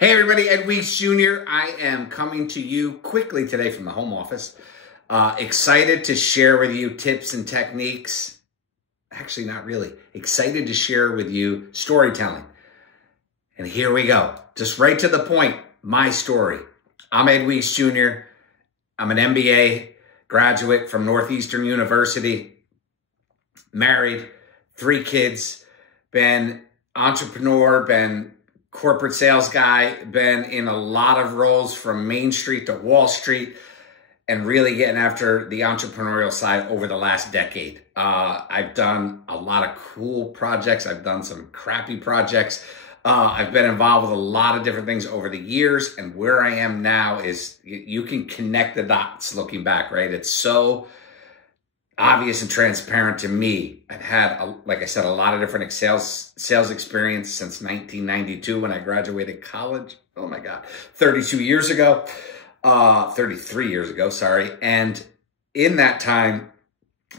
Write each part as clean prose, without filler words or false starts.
Hey everybody, Ed Weeks Jr. I am coming to you quickly today from the home office. Excited to share with you tips and techniques. Actually, not really. Excited to share with you storytelling. And here we go. Just right to the point, my story. I'm Ed Weeks Jr. I'm an MBA graduate from Northeastern University. Married, 3 kids, been entrepreneur, been corporate sales guy, been in a lot of roles from Main Street to Wall Street and really getting after the entrepreneurial side over the last decade. I've done a lot of cool projects. I've done some crappy projects. I've been involved with a lot of different things over the years, and where I am now is you can connect the dots looking back, right? It's so obvious and transparent to me. I've had, like I said, a lot of different sales experience since 1992 when I graduated college. Oh my God, 33 years ago, sorry. And in that time,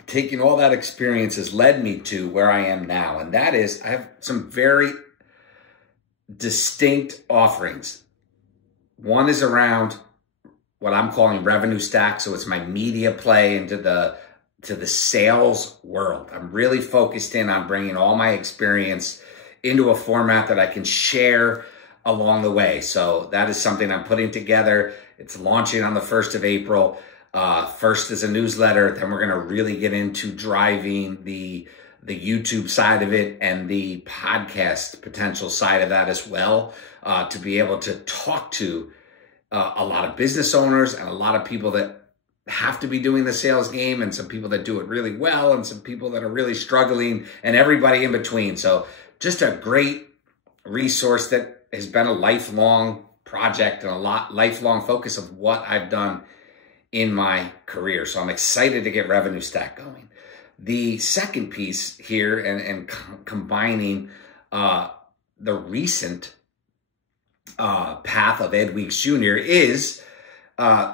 taking all that experience has led me to where I am now. And that is, I have some very distinct offerings. One is around what I'm calling revenue stack. So it's my media play into the sales world. I'm really focused in on bringing all my experience into a format that I can share along the way. So that is something I'm putting together. It's launching on the 1st of April. First is a newsletter. Then we're going to really get into driving the YouTube side of it and the podcast potential side of that as well, to be able to talk to a lot of business owners and a lot of people that have to be doing the sales game, and some people that do it really well, and some people that are really struggling, and everybody in between. So just a great resource that has been a lifelong project and a lifelong focus of what I've done in my career. So I'm excited to get Revenue Stack going. The second piece here, and combining the recent path of Ed Weeks Jr. is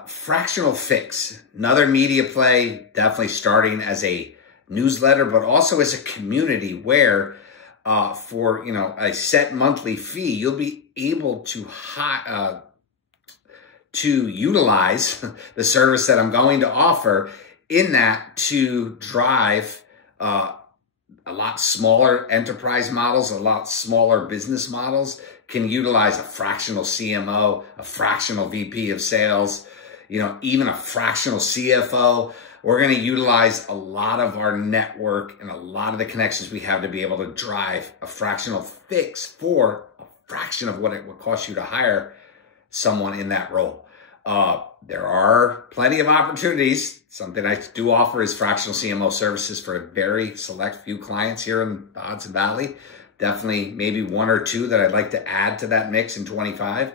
Fractional Fix, another media play, definitely starting as a newsletter, but also as a community where for a set monthly fee, you'll be able to utilize the service that I'm going to offer in that to drive a lot smaller enterprise models, a lot smaller business models can utilize a fractional CMO, a fractional VP of sales, even a fractional CFO. We're going to utilize a lot of our network and a lot of the connections we have to be able to drive a fractional fix for a fraction of what it would cost you to hire someone in that role. There are plenty of opportunities. Something I do offer is fractional CMO services for a very select few clients here in the Hudson Valley. Definitely maybe 1 or 2 that I'd like to add to that mix in 25.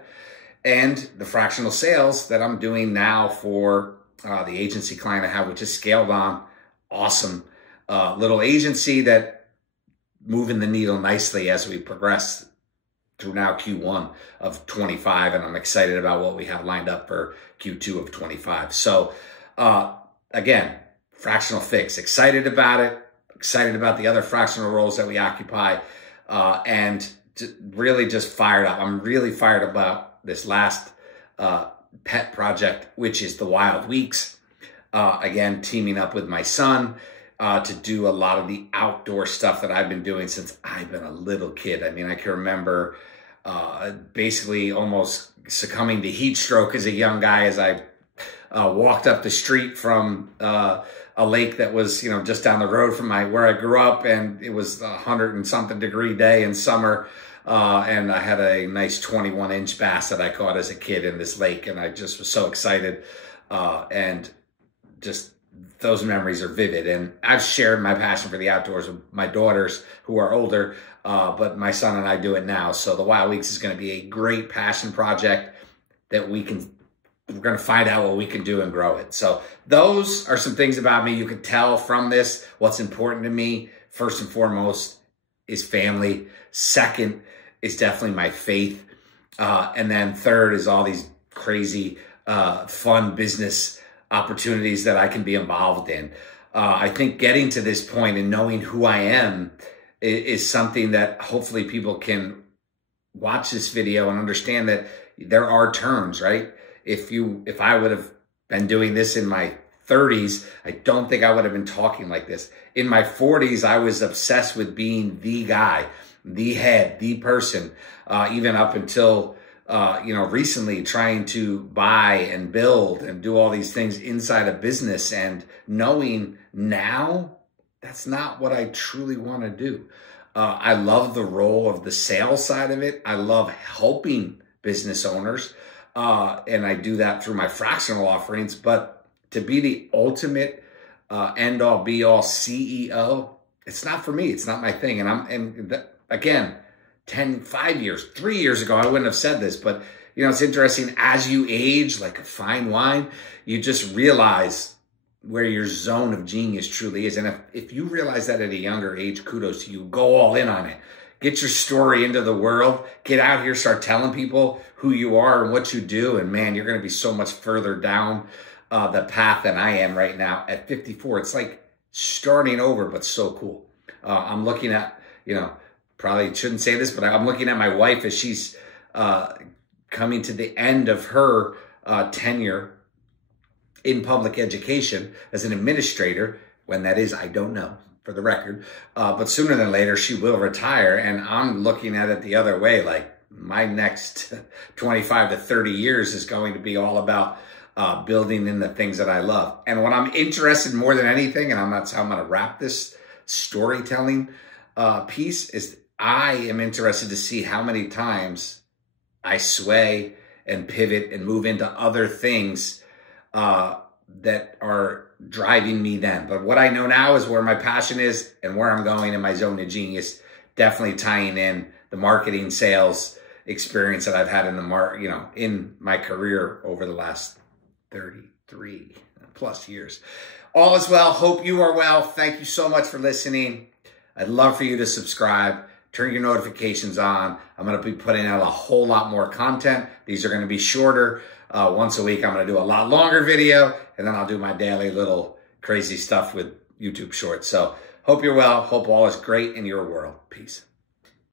And the fractional sales that I'm doing now for the agency client I have, which is Scaled On. Awesome little agency that moving the needle nicely as we progress through now Q1 of 25. And I'm excited about what we have lined up for Q2 of 25. So again, Fractional Fix, excited about it. Excited about the other fractional roles that we occupy. And really just fired up. I'm really fired about this last pet project, which is the Wild Weeks. Again, teaming up with my son to do a lot of the outdoor stuff that I've been doing since I've been a little kid. I mean, I can remember basically almost succumbing to heat stroke as a young guy as I walked up the street from a lake that was, just down the road from where I grew up, and it was 100 and something degree day in summer. And I had a nice 21-inch bass that I caught as a kid in this lake. And I just was so excited. And just those memories are vivid. And I've shared my passion for the outdoors with my daughters who are older, but my son and I do it now. So the Wild Weeks is going to be a great passion project that we're going to find out what we can do and grow it. So those are some things about me. You can tell from this what's important to me. First and foremost is family. Second is definitely my faith. And then third is all these crazy, fun business opportunities that I can be involved in. I think getting to this point and knowing who I am is something that hopefully people can watch this video and understand that there are terms, right? If I would have been doing this in my 30s, I don't think I would have been talking like this. In my 40s, I was obsessed with being the guy, the head, the person, even up until, recently trying to buy and build and do all these things inside a business, and knowing now that's not what I truly want to do. I love the role of the sales side of it. I love helping business owners. And I do that through my fractional offerings, but to be the ultimate end all be all CEO, it's not for me. It's not my thing. Again, 3 years ago, I wouldn't have said this, but it's interesting. As you age, like a fine wine, you just realize where your zone of genius truly is. And if you realize that at a younger age, kudos to you. Go all in on it. Get your story into the world. Get out here, start telling people who you are and what you do. And man, you're going to be so much further down the path than I am right now at 54. It's like starting over, but so cool. I'm looking at, probably shouldn't say this, but I'm looking at my wife as she's coming to the end of her tenure in public education as an administrator. When that is, I don't know, for the record. But sooner than later, she will retire. And I'm looking at it the other way. Like, my next 25 to 30 years is going to be all about building in the things that I love. And what I'm interested in more than anything, and that's how I'm going to wrap this storytelling piece, is I am interested to see how many times I sway and pivot and move into other things that are driving me then. But what I know now is where my passion is and where I'm going in my zone of genius, definitely tying in the marketing sales experience that I've had in my career over the last 33 plus years. All is well. Hope you are well. Thank you so much for listening. I'd love for you to subscribe. Turn your notifications on. I'm going to be putting out a whole lot more content. These are going to be shorter. Once a week, I'm going to do a lot longer video, and then I'll do my daily little crazy stuff with YouTube Shorts. So hope you're well. Hope all is great in your world. Peace.